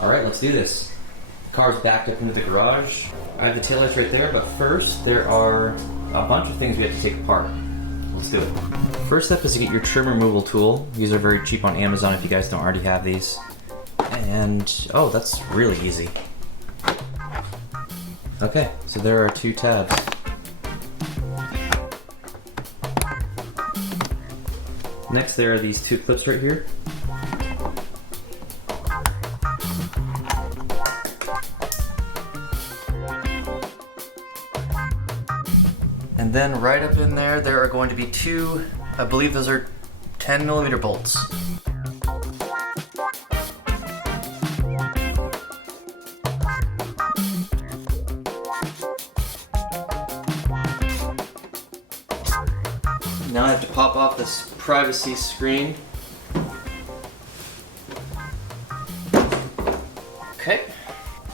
Alright, let's do this. The car's backed up into the garage. I have the taillights right there, but first there are a bunch of things we have to take apart. Let's do it. First step is to get your trim removal tool. These are very cheap on Amazon if you guys don't already have these. And, oh, that's really easy. Okay, so there are 2 tabs. Next, there are these 2 clips right here. And then right up in there, there are going to be 2, I believe those are 10mm bolts. Now I have to pop off this privacy screen. Okay.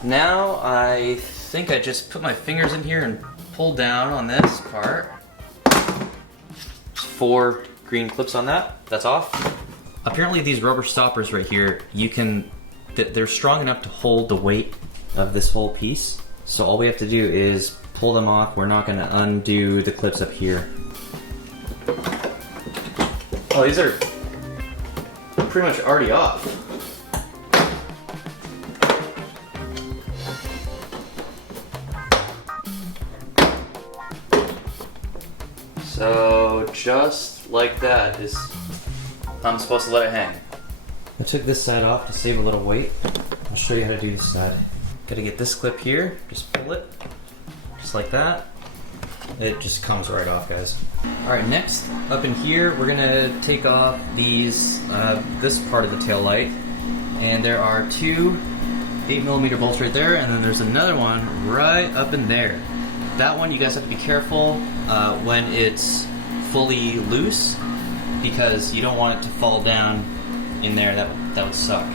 Now I think I just put my fingers in here and pull down on this part. 4 green clips on that. That's off. Apparently these rubber stoppers right here, they're strong enough to hold the weight of this whole piece. So all we have to do is pull them off. We're not going to undo the clips up here. Oh, these are pretty much already off. So just like that is, I'm supposed to let it hang. I took this side off to save a little weight. I'll show you how to do this side. Gotta get this clip here, just pull it, just like that. It just comes right off, guys. Alright, next, up in here, we're gonna take off these, this part of the tail light. And there are 2 8mm bolts right there, and then there's another one right up in there. That one you guys have to be careful when it's fully loose, because you don't want it to fall down in there. That would suck.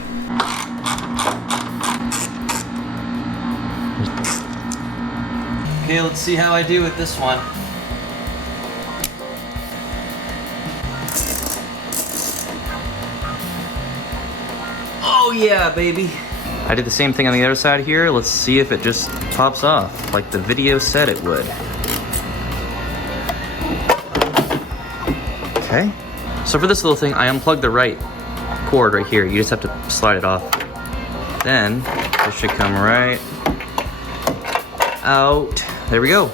Okay, let's see how I do with this one. Oh yeah, baby! I did the same thing on the other side here. Let's see if it just pops off, like the video said it would. Okay. So for this little thing, I unplugged the right cord right here. You just have to slide it off. Then, this should come right out. There we go.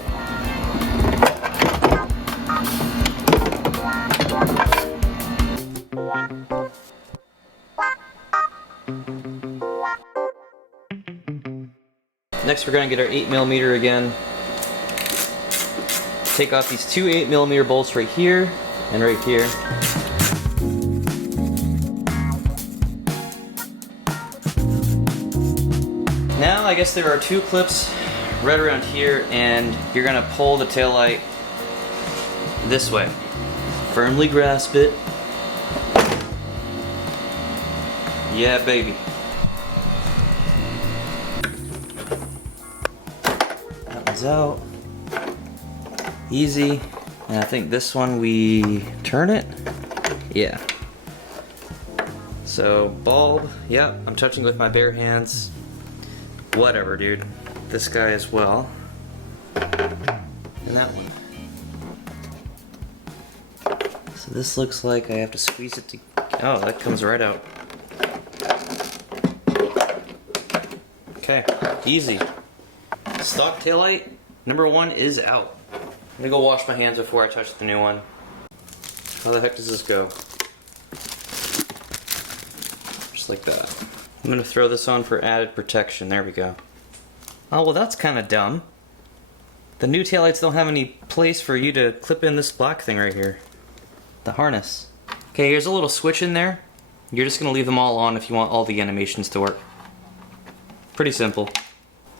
Next, we're going to get our 8mm again. Take off these 2 8mm bolts right here and right here. Now, I guess there are 2 clips right around here, and you're going to pull the taillight this way. Firmly grasp it. Yeah, baby. Out easy, and I think this one we turn it. Yeah. So bulb, yep, I'm touching with my bare hands. Whatever, dude. This guy as well, and that one. So this looks like I have to squeeze it to. Oh, that comes right out. Okay, easy. Stock taillight number 1 is out. I'm gonna go wash my hands before I touch the new one. How the heck does this go? Just like that. I'm gonna throw this on for added protection. There we go. Oh, well, that's kind of dumb. The new taillights don't have any place for you to clip in this black thing right here. The harness. Okay, here's a little switch in there. You're just gonna leave them all on if you want all the animations to work. Pretty simple.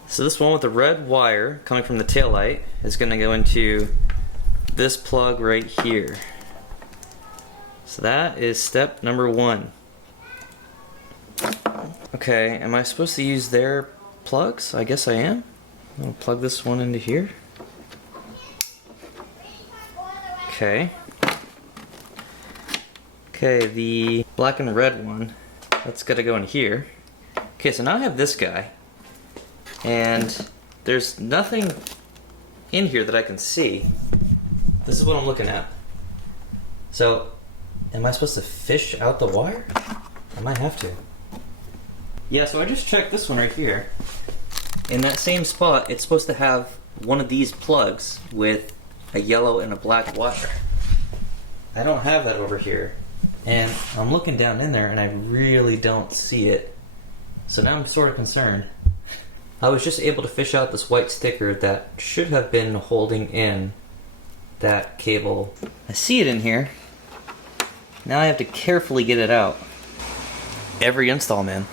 So this one with the red wire coming from the taillight is going to go into this plug right here. So that is step number 1. Okay, am I supposed to use their plugs? I guess I am. I'm going to plug this one into here. Okay. Okay, the black and red one, that's got to go in here. Okay, so now I have this guy, and there's nothing in here that I can see. This is what I'm looking at. So, am I supposed to fish out the wire? I might have to. Yeah, so I just checked this one right here. In that same spot, it's supposed to have one of these plugs with a yellow and a black wire. I don't have that over here. And I'm looking down in there and I really don't see it. So now I'm sort of concerned. I was just able to fish out this white sticker that should have been holding in that cable. I see it in here. Now I have to carefully get it out. Every install, man.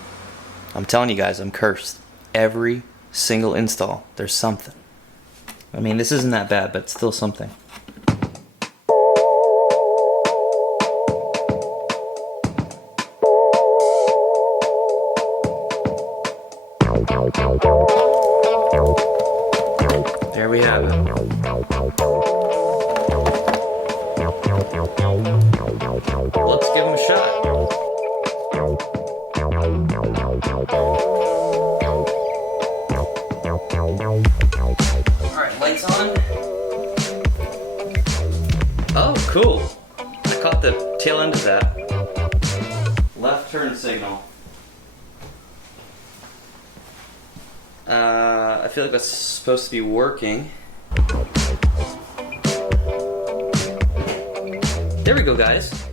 I'm telling you guys, I'm cursed. Every single install, there's something. I mean, this isn't that bad, but it's still something. There we have it. Let's give him a shot. Alright, lights on. Oh, cool. I caught the tail end of that. Left turn signal. I feel like that's supposed to be working. There we go, guys.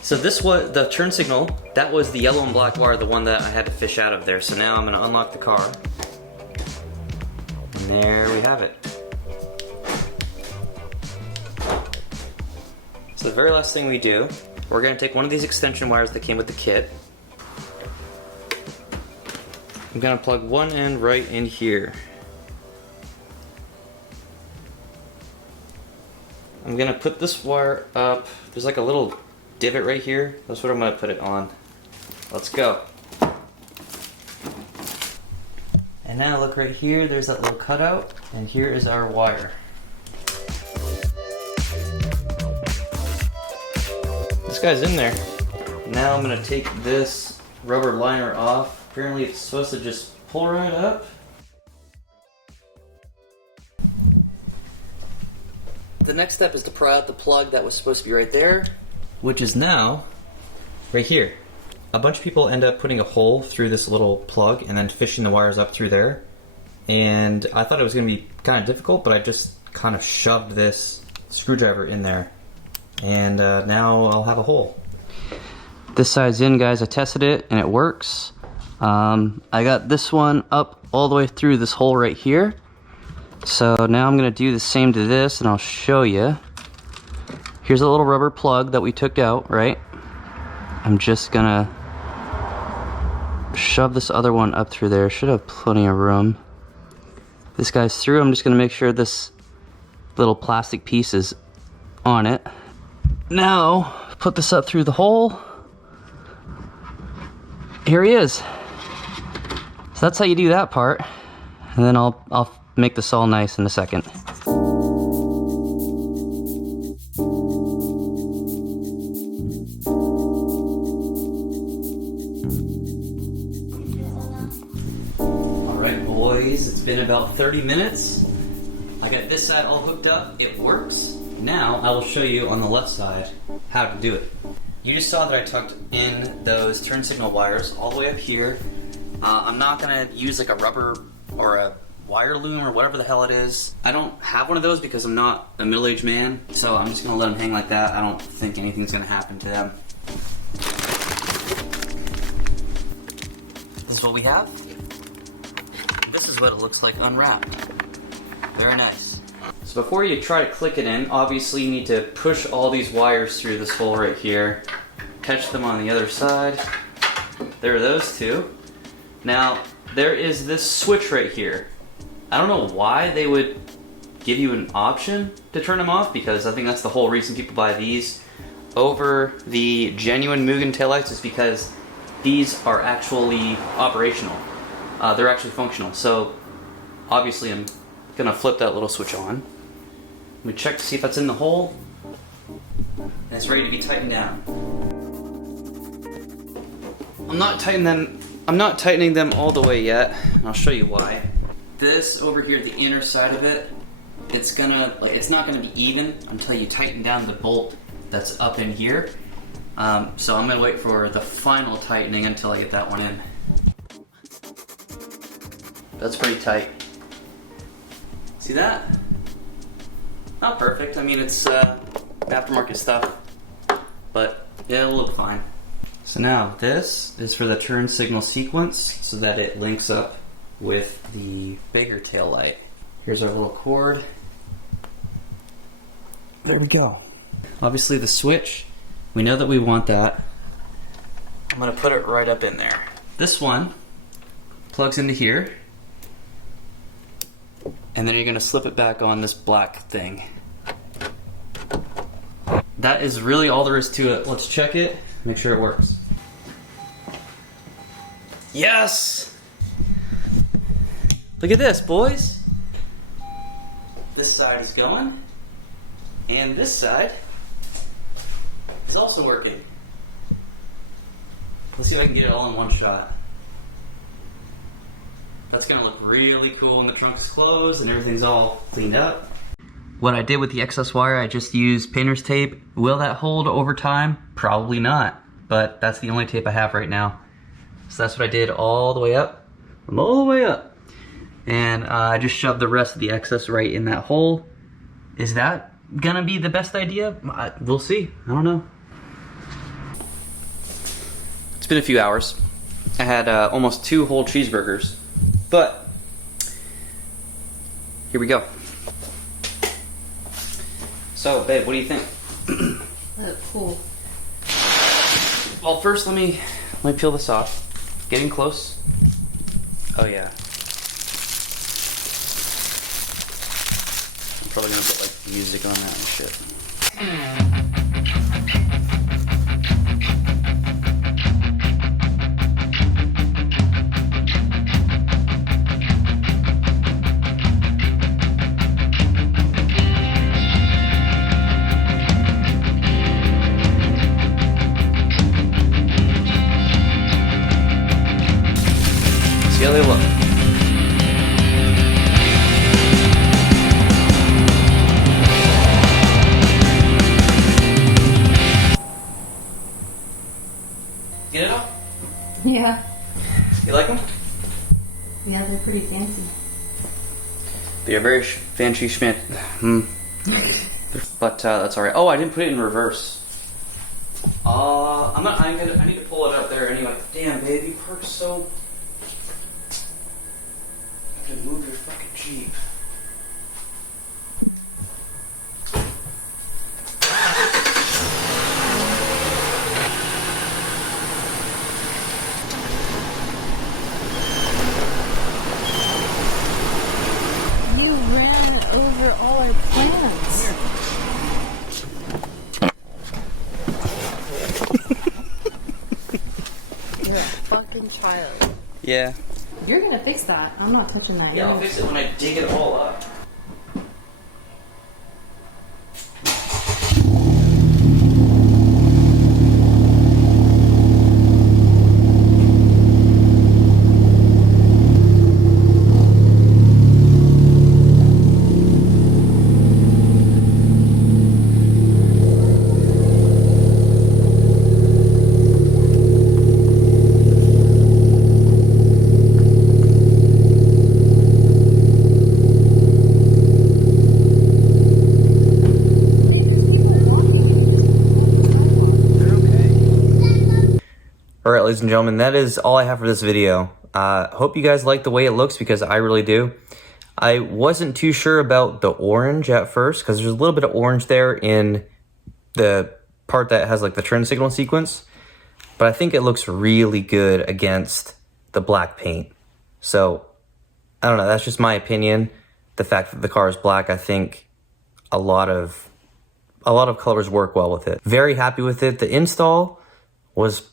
So this was the turn signal. That was the yellow and black wire, the one that I had to fish out of there. So now I'm going to unlock the car. And there we have it. So the very last thing we do, we're going to take one of these extension wires that came with the kit. I'm going to plug one end right in here. I'm going to put this wire up. There's like a little divot right here. That's what I'm going to put it on. Let's go. And now look right here, there's that little cutout, and here is our wire. This guy's in there. Now I'm going to take this rubber liner off. Apparently it's supposed to just pull right up. The next step is to pry out the plug that was supposed to be right there, which is now right here. A bunch of people end up putting a hole through this little plug and then fishing the wires up through there. And I thought it was going to be kind of difficult, but I just kind of shoved this screwdriver in there. And now I'll have a hole. This side's in, guys. I tested it and it works. I got this one up all the way through this hole right here. So now I'm going to do the same to this and I'll show you. Here's a little rubber plug that we took out, right? I'm just going to shove this other one up through there. Should have plenty of room. This guy's through. I'm just going to make sure this little plastic piece is on it. Now, put this up through the hole. Here he is. So that's how you do that part. And then I'll make this all nice in a second. Alright boys, it's been about 30 minutes. I got this side all hooked up, it works. Now I will show you on the left side how to do it. You just saw that I tucked in those turn signal wires all the way up here. I'm not going to use like a rubber or a wire loom or whatever the hell it is. I don't have one of those because I'm not a middle-aged man, so I'm just going to let them hang like that. I don't think anything's going to happen to them. This is what we have. This is what it looks like unwrapped. Very nice. So before you try to click it in, obviously you need to push all these wires through this hole right here. Catch them on the other side. There are those two. Now, there is this switch right here. I don't know why they would give you an option to turn them off, because I think that's the whole reason people buy these over the genuine Mugen taillights, is because these are actually operational. They're actually functional. So obviously I'm gonna flip that little switch on. We check to see if that's in the hole, and it's ready to be tightened down. I'm not tightening them I'm not tightening them all the way yet, and I'll show you why. This over here, the inner side of it, it's not gonna be even until you tighten down the bolt that's up in here. So I'm gonna wait for the final tightening until I get that one in. That's pretty tight. See that? Not perfect. I mean, it's aftermarket stuff, but yeah, it'll look fine. So now this is for the turn signal sequence so that it links up with the bigger tail light. Here's our little cord. There we go. Obviously the switch, we know that we want that. I'm gonna put it right up in there. This one plugs into here, and then you're gonna slip it back on this black thing. That is really all there is to it. Let's check it, make sure it works. Yes! Look at this, boys. This side is going, and this side is also working. Let's see if I can get it all in one shot. That's gonna look really cool when the trunk is closed and everything's all cleaned up. What I did with the excess wire, I just used painter's tape. Will that hold over time? Probably not, but that's the only tape I have right now. So that's what I did all the way up. I'm all the way up. And I just shoved the rest of the excess right in that hole. Is that gonna be the best idea? We'll see, I don't know. It's been a few hours. I had almost 2 whole cheeseburgers, but here we go. So, babe, what do you think? Cool. Well, first let me peel this off. Getting close. Oh yeah. I'm probably gonna put like music on that and shit. See how they look. Get it off? Yeah. You like them? Yeah, they're pretty fancy. They are very fancy schmidt. But that's alright. Oh, I didn't put it in reverse. I need to pull it up there anyway. Damn, babe, you parked so... You have to move your fucking Jeep. You ran over all our plans. You're a fucking child. Yeah. You're gonna fix that. I'm not touching that. Yeah, I'll fix it when I dig it all up. Alright, ladies and gentlemen, that is all I have for this video. Hope you guys like the way it looks, because I really do. I wasn't too sure about the orange at first, because there's a little bit of orange there in the part that has like the turn signal sequence. But I think it looks really good against the black paint. So, I don't know, that's just my opinion. The fact that the car is black, I think a lot of colors work well with it. Very happy with it. The install was,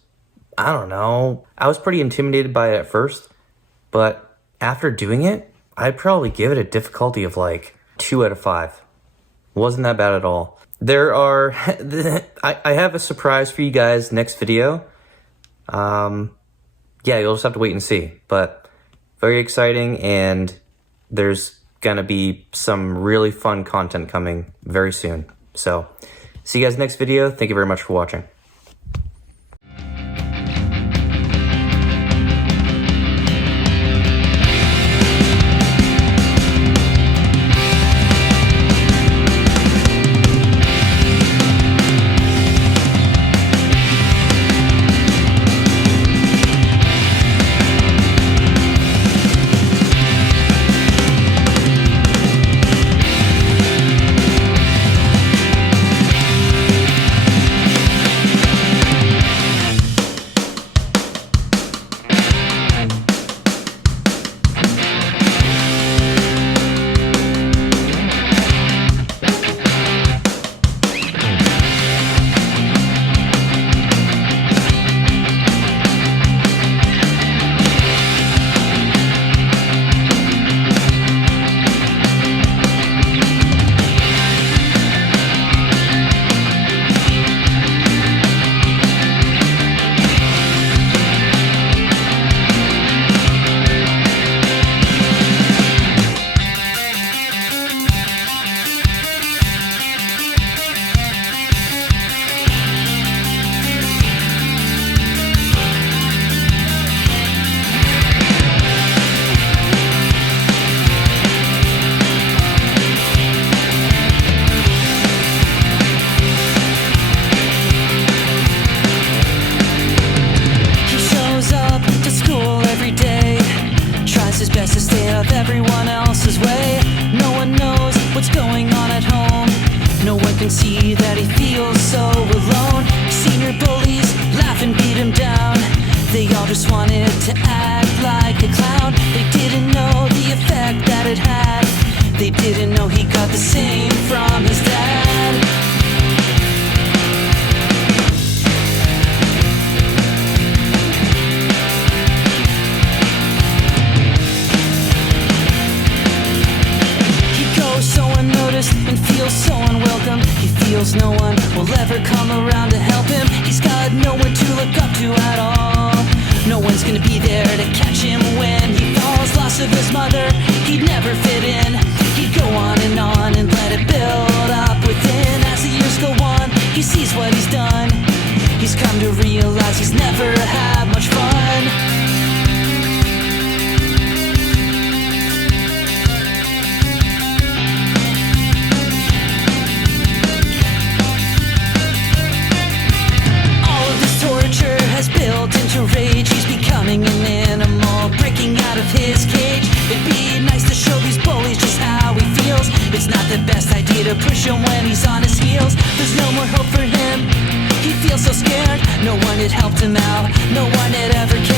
I don't know, I was pretty intimidated by it at first, but after doing it, I'd probably give it a difficulty of like 2 out of 5. It wasn't that bad at all. There are, I have a surprise for you guys next video. yeah, you'll just have to wait and see. But very exciting, and there's gonna be some really fun content coming very soon. So see you guys next video. Thank you very much for watching. See that he feels so alone. Senior bullies laugh and beat him down. They all just wanted to act like a clown. They didn't know the effect that it had. They didn't know he got the same from his dad. He goes so unnoticed and feels so unwelcome. He feels no one will ever come around to help him. He's got no one to look up to at all. No one's gonna be there to catch him when he falls. Loss of his mother, he'd never fit in. He'd go on and let it build up within. As the years go on, he sees what he's done. He's come to realize he's never had much fun. Has built into rage. He's becoming an animal, breaking out of his cage. It'd be nice to show these bullies just how he feels. It's not the best idea to push him when he's on his heels. There's no more hope for him. He feels so scared. No one had helped him out. No one had ever cared.